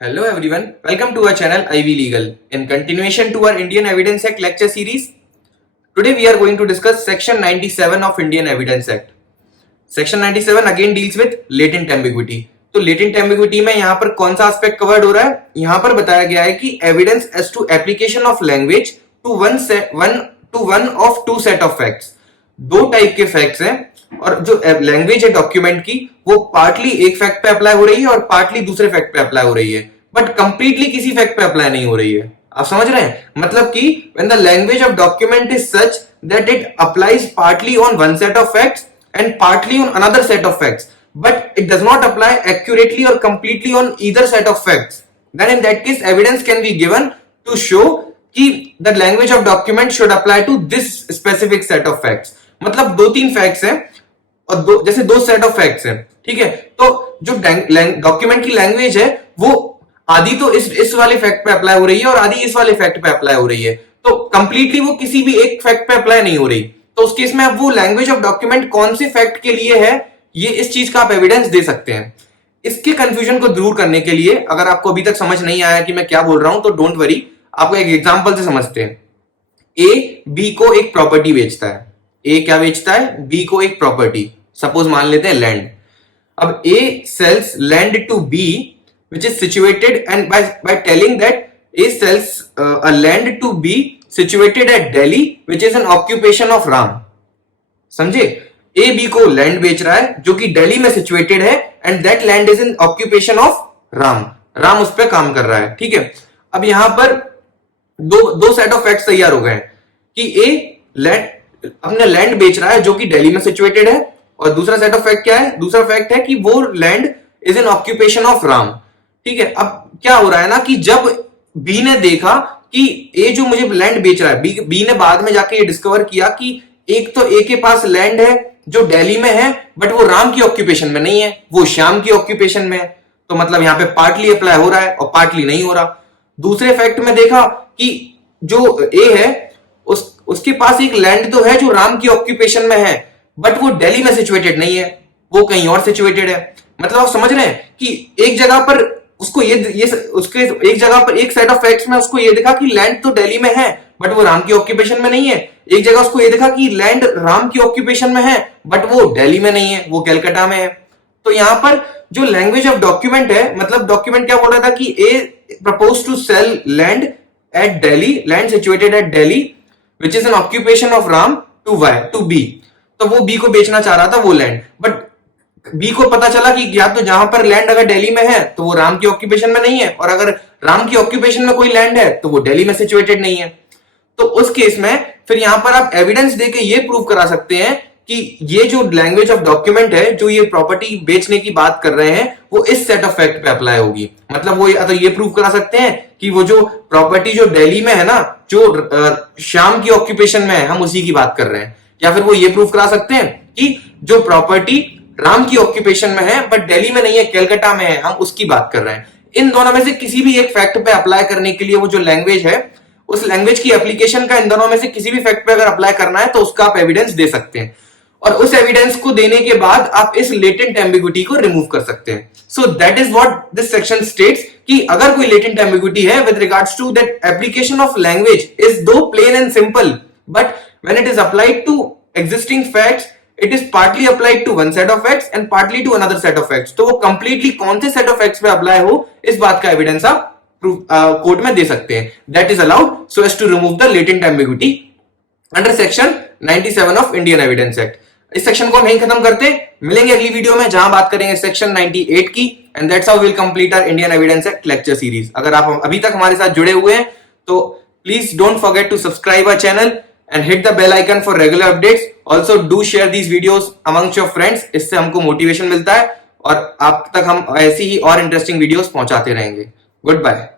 Hello everyone, welcome to our channel IVLegal. In continuation to our Indian Evidence Act lecture series, today we are going to discuss section 97 of Indian Evidence Act. Section 97 again deals with latent ambiguity. तो latent ambiguity में यहाँ पर कौन सा aspect covered हो रहा है? यहाँ पर बताया गया है कि evidence as to application of language to one of two set of facts. दो टाइप के फैक्ट्स हैं और जो लैंग्वेज है डॉक्यूमेंट की वो पार्टली एक फैक्ट पे अप्लाई हो रही है और पार्टली दूसरे फैक्ट पे अप्लाई हो रही है, बट कंप्लीटली किसी फैक्ट पे अप्लाई नहीं हो रही है. आप समझ रहे हैं? मतलब कि when the language of document is such that it applies partly on one set of facts and partly on another set of facts, but it does not apply accurately और completely on either set of facts, then in that case evidence can be given to show कि the language of document should apply to this specific set of facts. मतलब दो तीन facts हैं और जैसे दो set of facts हैं, ठीक है. तो जो डॉक्यूमेंट की लैंग्वेज है वो आधी तो इस वाले फैक्ट पे अप्लाई हो रही है और आधी इस वाले फैक्ट पे अप्लाई हो रही है, तो कंप्लीटली वो किसी भी एक फैक्ट पे अप्लाई नहीं हो रही. तो उस केस में अब वो लैंग्वेज ऑफ डॉक्यूमेंट कौन से फैक्ट के लिए है, ये इस चीज का आप एविडेंस दे सकते हैं. इसके कंफ्यूजन को दूर करने के लिए, अगर आपको अभी तक समझ नहीं आया कि मैं क्या बोल रहा हूं, तो डोंट वरी, आपको एक एग्जांपल से समझते हैं. ए बी को एक प्रॉपर्टी बेचता है. ए क्या बेचता है? बी को एक प्रॉपर्टी, सपोज मान लेते हैं लैंड. अब A sells land to B which is situated, and by telling that A sells a land to B situated at Delhi which is an occupation of Ram. समझे? A B को land बेच रहा है जो कि दिल्ली में situated है and that land is in occupation of Ram. Ram उस पर काम कर रहा है, ठीक है. अब यहां पर दो सेट ऑफ फैक्ट्स तैयार हो गए कि ए अपने लैंड बेच रहा है जो कि दिल्ली में सिचुएटेड है, और दूसरा सेट ऑफ फैक्ट क्या है? दूसरा फैक्ट है कि वो land is in occupation of Ram, ठीक है. अब क्या हो रहा है ना कि जब बी ने देखा कि ए जो मुझे लैंड बेच रहा है, बी ने बाद में जाके ये डिस्कवर किया कि एक तो ए के पास लैंड है जो दिल्ली में है बट वो राम की ऑक्यूपेशन में नहीं है, वो श्याम की ऑक्यूपेशन में है. तो मतलब यहां पे पार्टली अप्लाई हो रहा है और पार्टली नहीं हो रहा. दूसरे फैक्ट में देखा कि जो ए है उसके पास एक लैंड तो है जो राम की ऑक्यूपेशन में है बट वो दिल्ली में सिचुएटेड नहीं है, वो कहीं और सिचुएटेड है. मतलब आप समझ रहे हैं कि एक जगह पर उसको उसके एक जगह पर एक सेट ऑफ फैक्ट्स में उसको ये दिखा कि लैंड तो दिल्ली में है बट वो राम की ऑक्यूपेशन में नहीं है. एक जगह उसको ये दिखा कि लैंड राम की ऑक्यूपेशन में है बट वो दिल्ली में नहीं है, वो कलकत्ता में है. तो यहां पर जो लैंग्वेज ऑफ डॉक्यूमेंट है, मतलब डॉक्यूमेंट क्या बोल रहा था कि A propose to sell land at Delhi, land situated at Delhi which is an occupation of Ram to B. तो वो बी को बेचना चाह रहा था वो लैंड, बट बी को पता चला कि या तो जहां पर लैंड अगर दिल्ली में है तो वो राम की ऑक्यूपेशन में नहीं है, और अगर राम की ऑक्यूपेशन में कोई लैंड है तो वो दिल्ली में सिचुएटेड नहीं है. तो उस केस में फिर यहां पर आप एविडेंस देके ये प्रूव करा सकते हैं कि ये जो लैंग्वेज ऑफ डॉक्यूमेंट है, जो ये प्रॉपर्टी बेचने की बात कर रहे हैं, वो इस सेट ऑफ फैक्ट पे अप्लाई होगी. मतलब वो या तो ये प्रूव करा सकते हैं कि वो जो प्रॉपर्टी जो दिल्ली में है ना, जो श्याम की ऑक्यूपेशन में है, हम उसी की बात कर रहे हैं. या फिर वो ये प्रूव करा सकते हैं कि जो प्रॉपर्टी राम की ऑक्यूपेशन में है बट दिल्ली में नहीं है, कलकत्ता में है, हम उसकी बात कर रहे हैं. इन दोनों में से किसी भी एक फैक्ट पे अप्लाई करने के लिए वो जो लैंग्वेज है, उस लैंग्वेज की एप्लीकेशन का इन दोनों में से किसी भी फैक्ट पे अगर अप्लाई करना है तो उसका आप एविडेंस दे सकते हैं, और उस एविडेंस को देने के बाद आप इस लेटेंट एम्बिग्युइटी को रिमूव कर सकते हैं. So that is what this section states कि अगर कोई लेटेंट एम्बिग्युइटी है with regards to that application of language is though plain and simple, but when it is applied to existing facts it is partly applied to one set of facts and partly to another set of facts. तो वो completely कौन से set of facts पे apply हो, इस बात का evidence आप कोर्ट में दे सकते हैं. That is allowed so as to remove the latent ambiguity under section 97 of Indian Evidence Act. इस सेक्शन को हम यहीं खत्म करते, मिलेंगे अगली वीडियो में जहां बात करेंगे सेक्शन 98 की. And that's how we will complete our Indian evidence act lecture series. अगर आप अभी तक हमारे साथ जुड़े हुए हैं तो please don't forget to subscribe our channel and hit the bell icon for regular updates. Also do share these videos amongst your friends. इससे हमको मोटिवेशन मिलता है और आप तक हम ऐसी ही और इंटरेस्टिंग वीडियोस पहुंचाते रहेंगे. Good bye.